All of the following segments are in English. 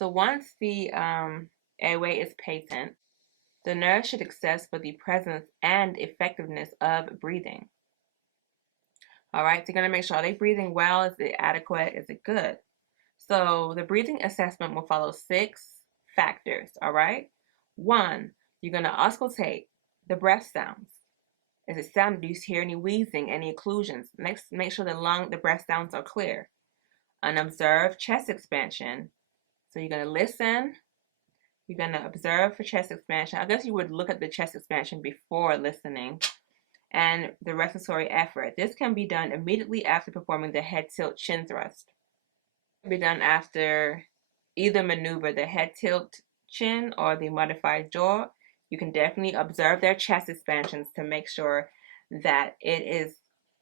So once the airway is patent, the nurse should assess for the presence and effectiveness of breathing. All right, so you're going to make sure, are they breathing well? Is it adequate? Is it good? So the breathing assessment will follow 6 factors. All right. 1, you're going to auscultate the breath sounds. Is it sound? Do you hear any wheezing, any occlusions? Next, make sure the breath sounds are clear. An observed chest expansion. So you're going to listen. You're going to observe for chest expansion. I guess you would look at the chest expansion before listening. And the respiratory effort. This can be done immediately after performing the head tilt chin thrust. It can be done after either maneuver, the head tilt chin or the modified jaw. You can definitely observe their chest expansions to make sure that it is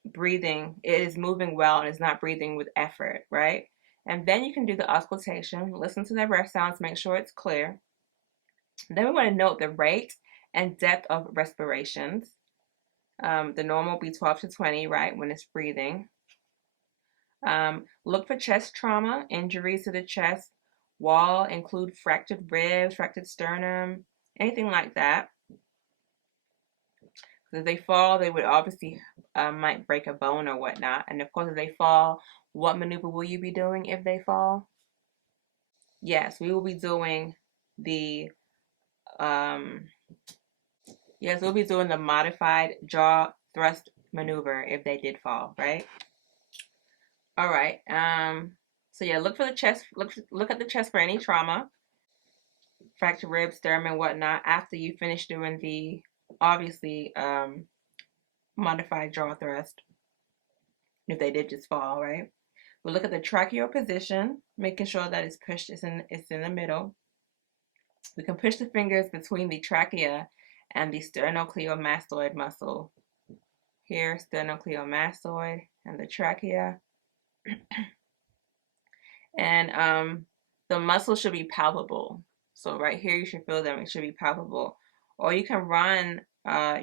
breathing, it is moving well and is not breathing with effort, right? And then you can do the auscultation, listen to their breath sounds, make sure it's clear. Then we want to note the rate and depth of respirations. The normal will be 12 to 20, right, when it's breathing. Look for chest trauma, injuries to the chest wall, include fractured ribs, fractured sternum, anything like that. So if they fall, they would obviously might break a bone or whatnot. And of course, if they fall, what maneuver will you be doing if they fall? Yes, we will be doing the we'll be doing the modified jaw thrust maneuver if they did fall, right? All right. So yeah, look for the chest. Look at the chest for any trauma, fractured ribs, sternum, and whatnot. After you finish doing the obviously modified jaw thrust, if they did just fall, right? We'll look at the tracheal position, making sure that it's pushed. It's in the middle. We can push the fingers between the trachea and the sternocleidomastoid muscle. Here, sternocleidomastoid and the trachea. And the muscle should be palpable. So right here, you should feel them. It should be palpable. Or you can run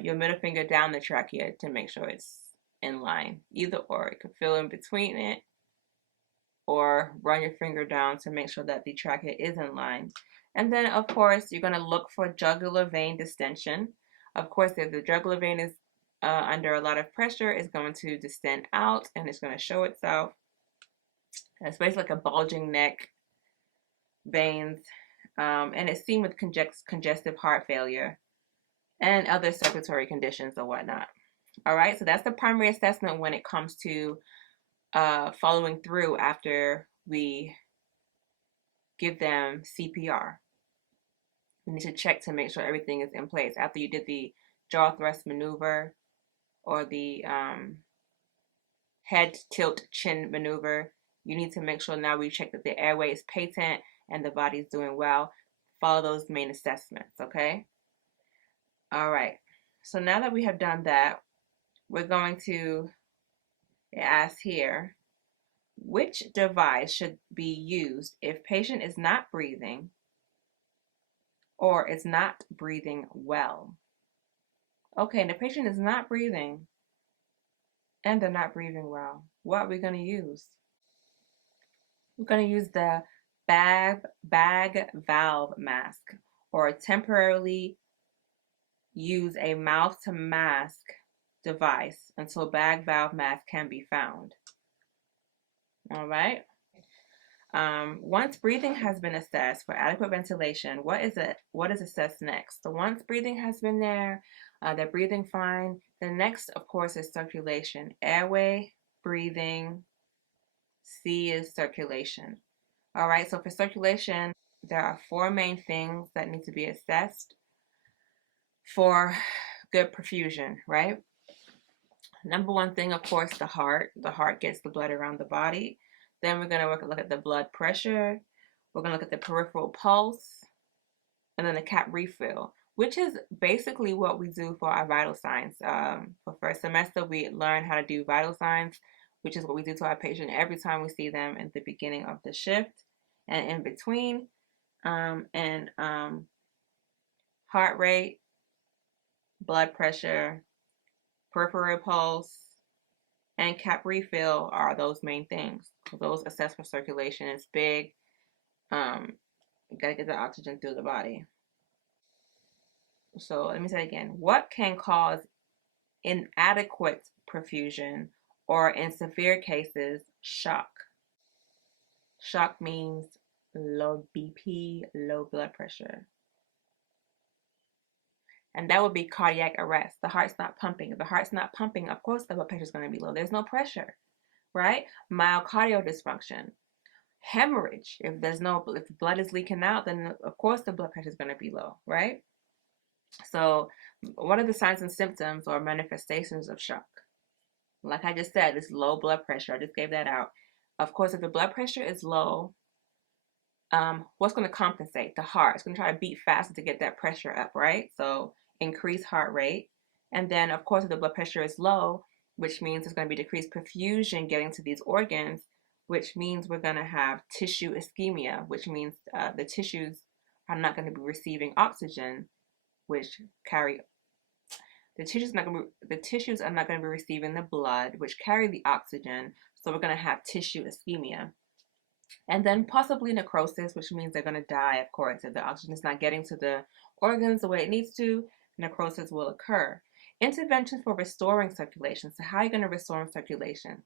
your middle finger down the trachea to make sure it's in line. Either or. You can feel in between it, or run your finger down to make sure that the trachea is in line. And then, of course, you're going to look for jugular vein distension. Of course, if the jugular vein is under a lot of pressure, it's going to distend out and it's going to show itself. It's basically like a bulging neck veins, and it's seen with congestive heart failure and other circulatory conditions or whatnot. All right, so that's the primary assessment when it comes to following through after we give them CPR. We need to check to make sure everything is in place. After you did the jaw thrust maneuver or the head tilt chin maneuver, you need to make sure now we check that the airway is patent and the body is doing well. Follow those main assessments, okay? All right. So now that we have done that, we're going to ask here, which device should be used if patient is not breathing or is not breathing well? Okay, and the patient is not breathing and they're not breathing well. What are we going to use? We're going to use the bag valve mask, or temporarily use a mouth to mask device until bag valve mask can be found. All right. Once breathing has been assessed for adequate ventilation, what is assessed next? So once breathing has been there, they're breathing fine. The next, of course, is circulation. Airway, breathing. C is circulation. All right, so for circulation, there are 4 main things that need to be assessed for good perfusion, right? Number 1 thing, of course, the heart. The heart gets the blood around the body. Then we're going to look at the blood pressure. We're going to look at the peripheral pulse, and then the cap refill, which is basically what we do for our vital signs. For first semester, we learn how to do vital signs, which is what we do to our patient every time we see them at the beginning of the shift and in between. Heart rate, blood pressure, peripheral pulse, and cap refill are those main things. So those assess for circulation. It's big. You gotta get the oxygen through the body. So let me say it again. What can cause inadequate perfusion or, in severe cases, shock? Shock means low BP, low blood pressure. And that would be cardiac arrest. The heart's not pumping. If the heart's not pumping, of course the blood pressure is going to be low. There's no pressure, right? Myocardial dysfunction. Hemorrhage. If the blood is leaking out, then of course the blood pressure is going to be low, right? So what are the signs and symptoms or manifestations of shock? Like I just said, it's low blood pressure. I just gave that out. Of course, if the blood pressure is low, what's going to compensate? The heart. It's going to try to beat faster to get that pressure up, right? So increase heart rate. And then, of course, if the blood pressure is low, which means there's going to be decreased perfusion getting to these organs, which means we're going to have tissue ischemia, which means the tissues are not going to be receiving oxygen, which carry the tissues are not going to be receiving the blood, which carry the oxygen. So we're going to have tissue ischemia. And then possibly necrosis, which means they're going to die, of course. If the oxygen is not getting to the organs the way it needs to, necrosis will occur. Interventions for restoring circulation. So how are you going to restore circulation?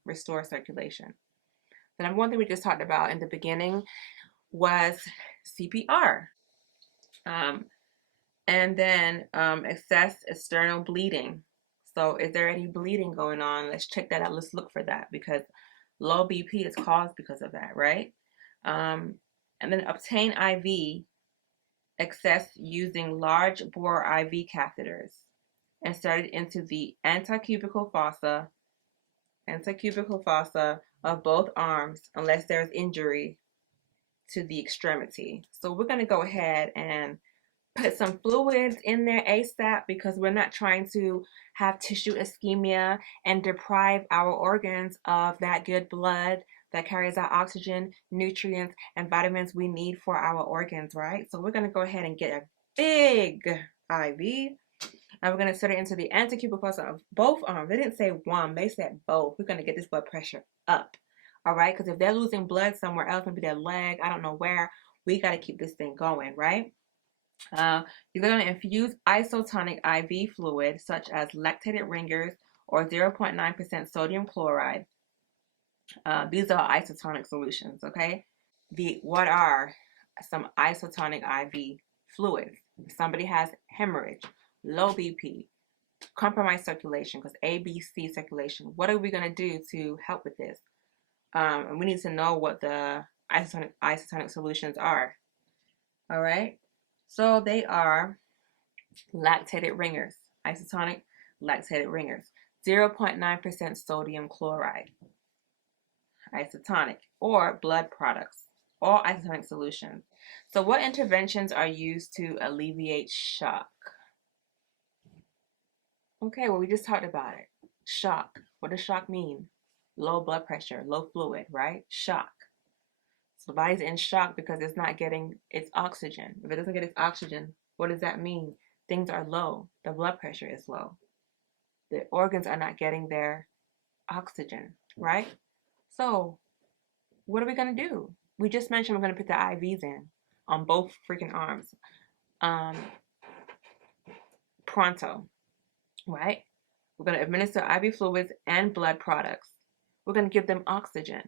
The number one thing we just talked about in the beginning was CPR. And then assess external bleeding. So is there any bleeding going on? Let's check that out. Let's look for that, because low BP is caused because of that, right? And then obtain IV, access using large bore IV catheters, inserted into the antecubical fossa of both arms, unless there's injury to the extremity. So we're going to go ahead and put some fluids in there ASAP, because we're not trying to have tissue ischemia and deprive our organs of that good blood that carries our oxygen, nutrients, and vitamins we need for our organs, right? So we're going to go ahead and get a big IV, and we're going to insert it into the antecubical fossa of both arms. They didn't say one, they said both. We're going to get this blood pressure up, all right? Because if they're losing blood somewhere else, maybe their leg, I don't know where, we got to keep this thing going, right? You're going to infuse isotonic IV fluid, such as lactated ringers or 0.9% sodium chloride. These are isotonic solutions, okay? What are some isotonic IV fluids? If somebody has hemorrhage, low BP, compromised circulation, because ABC circulation, what are we going to do to help with this? And we need to know what the isotonic solutions are. All right? So they are lactated ringers, isotonic lactated ringers, 0.9% sodium chloride, isotonic, or blood products, all isotonic solutions. So what interventions are used to alleviate shock? Okay, well, we just talked about it. Shock. What does shock mean? Low blood pressure, low fluid, right? Shock. So the body's in shock because it's not getting its oxygen. If it doesn't get its oxygen, what does that mean? Things are low. The blood pressure is low. The organs are not getting their oxygen, right? So what are we going to do? We just mentioned we're going to put the IVs in on both freaking arms. Pronto, right? We're going to administer IV fluids and blood products. We're going to give them oxygen.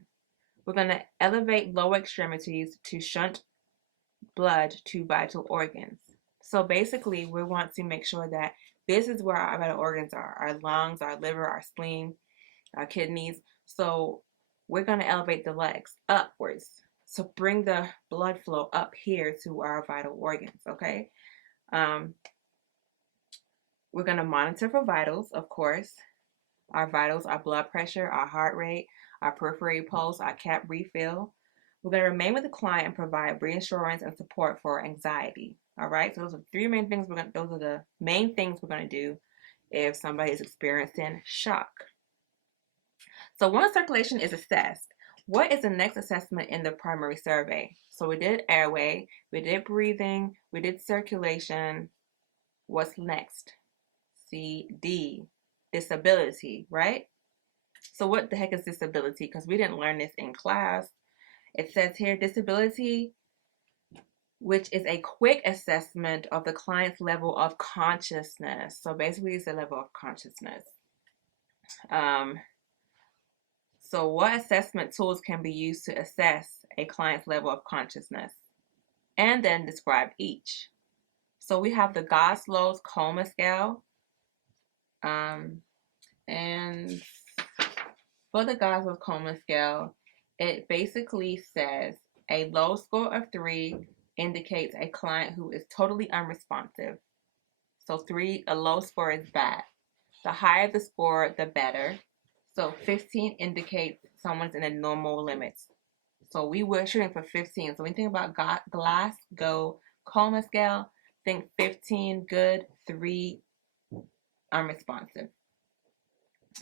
We're going to elevate lower extremities to shunt blood to vital organs. So basically, we want to make sure that this is where our vital organs are: our lungs, our liver, our spleen, our kidneys. So we're going to elevate the legs upwards. So bring the blood flow up here to our vital organs, okay? We're going to monitor for vitals, of course. Our vitals, our blood pressure, our heart rate, our peripheral pulse, our cap refill. We're going to remain with the client and provide reassurance and support for anxiety. All right, so those are the main things we're going to do if somebody is experiencing shock. So once circulation is assessed, what is the next assessment in the primary survey? So we did airway, we did breathing, we did circulation. What's next? D, disability, right? So what the heck is disability? Because we didn't learn this in class. It says here, disability which is a quick assessment of the client's level of consciousness. So basically, it's the level of consciousness. So what assessment tools can be used to assess a client's level of consciousness? And then describe each. So we have the Goslow's Coma Scale. And for the Goslow's Coma Scale, it basically says a low score of 3 indicates a client who is totally unresponsive. So 3, a low score is bad. The higher the score, the better. So 15 indicates someone's in the normal limits. So we were shooting for 15. So when you think about Glasgow Coma Scale, think 15 good, 3 unresponsive.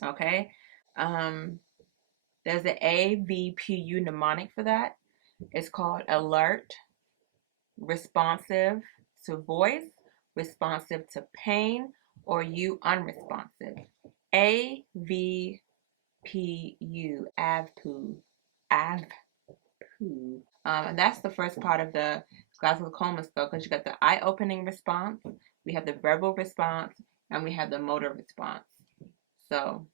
Okay. There's an AVPU mnemonic for that. It's called alert, responsive to voice, responsive to pain, or you unresponsive. AVPU, AVPU, AVPU. And that's the first part of the Glasgow Coma Scale, because you got the eye-opening response, we have the verbal response, and we have the motor response. So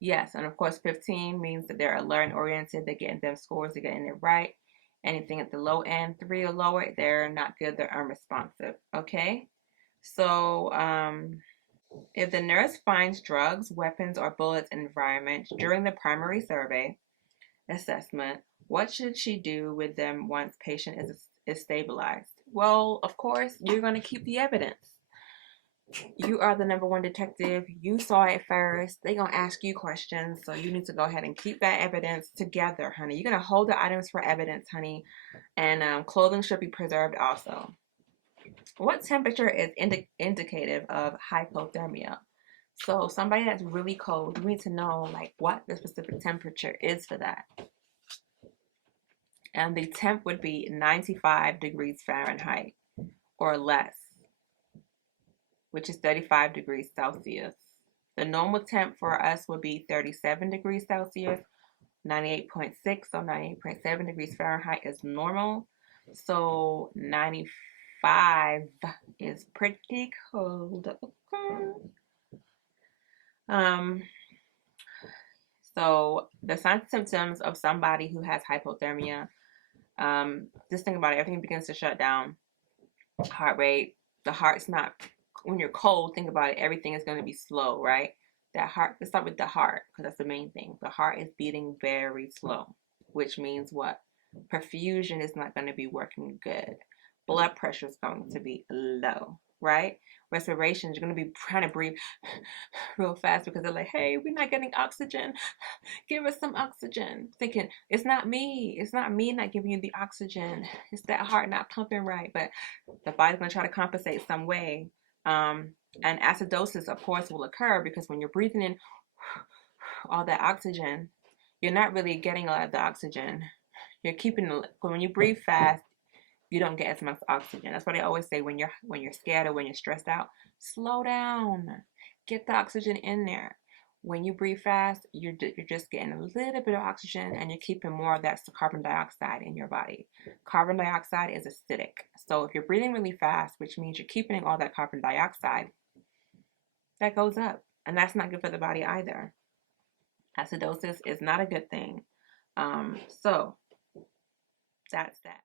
yes, and of course 15 means that they're alert and oriented, they're getting them scores, they're getting it right. Anything at the low end, 3 or lower, they're not good, they're unresponsive. Okay, so if the nurse finds drugs, weapons, or bullets in the environment during the primary survey assessment, what should she do with them once patient is stabilized? Well, of course, you're going to keep the evidence. You are the #1 detective. You saw it first. They're going to ask you questions. So you need to go ahead and keep that evidence together, honey. You're going to hold the items for evidence, honey. And clothing should be preserved also. What temperature is indicative of hypothermia? So somebody that's really cold, you need to know like what the specific temperature is for that. And the temp would be 95 degrees Fahrenheit or less, which is 35 degrees Celsius. The normal temp for us would be 37 degrees Celsius. 98.6 or 98.7 degrees Fahrenheit is normal. So 95 is pretty cold. So the signs and symptoms of somebody who has hypothermia, just think about it. Everything begins to shut down. Heart rate, the heart's not, when you're cold, think about it, everything is going to be slow, right? That heart, let's start with the heart, because that's the main thing. The heart is beating very slow, which means what? Perfusion is not going to be working good. Blood pressure is going to be low, right? Respiration, you're going to be trying to breathe real fast because they're like, hey, we're not getting oxygen. Give us some oxygen. Thinking, it's not me. It's not me not giving you the oxygen. It's that heart not pumping right. But the body's going to try to compensate some way. And acidosis, of course, will occur because when you're breathing in all that oxygen, you're not really getting a lot of the oxygen. You're keeping, when you breathe fast, you don't get as much oxygen. That's why they always say when you're scared or when you're stressed out, slow down, get the oxygen in there. When you breathe fast, you're just getting a little bit of oxygen and you're keeping more of that carbon dioxide in your body. Carbon dioxide is acidic. So if you're breathing really fast, which means you're keeping all that carbon dioxide, that goes up. And that's not good for the body either. Acidosis is not a good thing. So that's that.